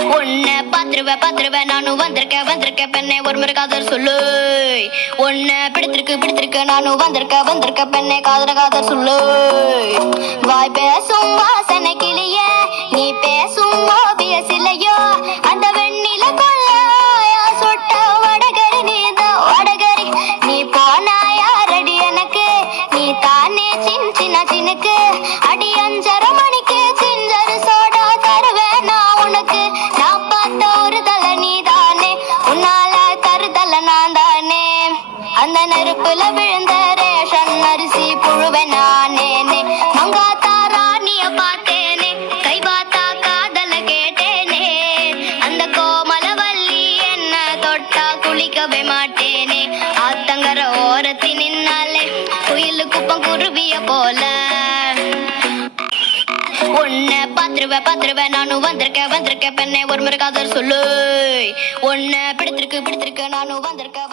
உன்னை பாத்துருவேன் நானும் வந்திருக்கேன் பெண்ணே ஒரு முறை காதல் சொல்லு. உன்னை பிடித்திருக்கு நானும் வந்திருக்கேன் பெண்ணே காதல் சொல்லு. வாய் பேசும் வாசனை கிளியே நீ பேசும் ஓவிய சிலையோ அந்த வெண்ணில கொள்ளாயா சொட்ட வடகரி நீதான் வடகரி. நீ போனா யாரடி எனக்கு நீ தானே சின்னுக்கு அடி 5:30 மணிக்கு சிஞ்சரு சோடா தருவேன் நான் உனக்கு. நான் பார்த்த ஒரு தலை நீ தானே உன்னால தருதல நான் தானே. அந்த நெருப்புல விழுந்த ரேஷன் அரிசி புழுவேன் நானேனே. மங்காத்தா ராணிய பார்த்தேனே கை பார்த்தா காதல கேட்டேனே. அந்த கோமலவல்லி என்ன தொட்டா குளிக்கவே மாட்டேனே. ஆத்தங்கர ஓரத்தி நின்னாலே குயிலு குப்பம் குருவிய போல. உன்னை பாத்துருவேன் நானும் வந்திருக்கேன் பெண்ணே ஒரு முறை காதல் சொல்லு. உன்னை பிடித்திருக்கு நானும் வந்திருக்கேன்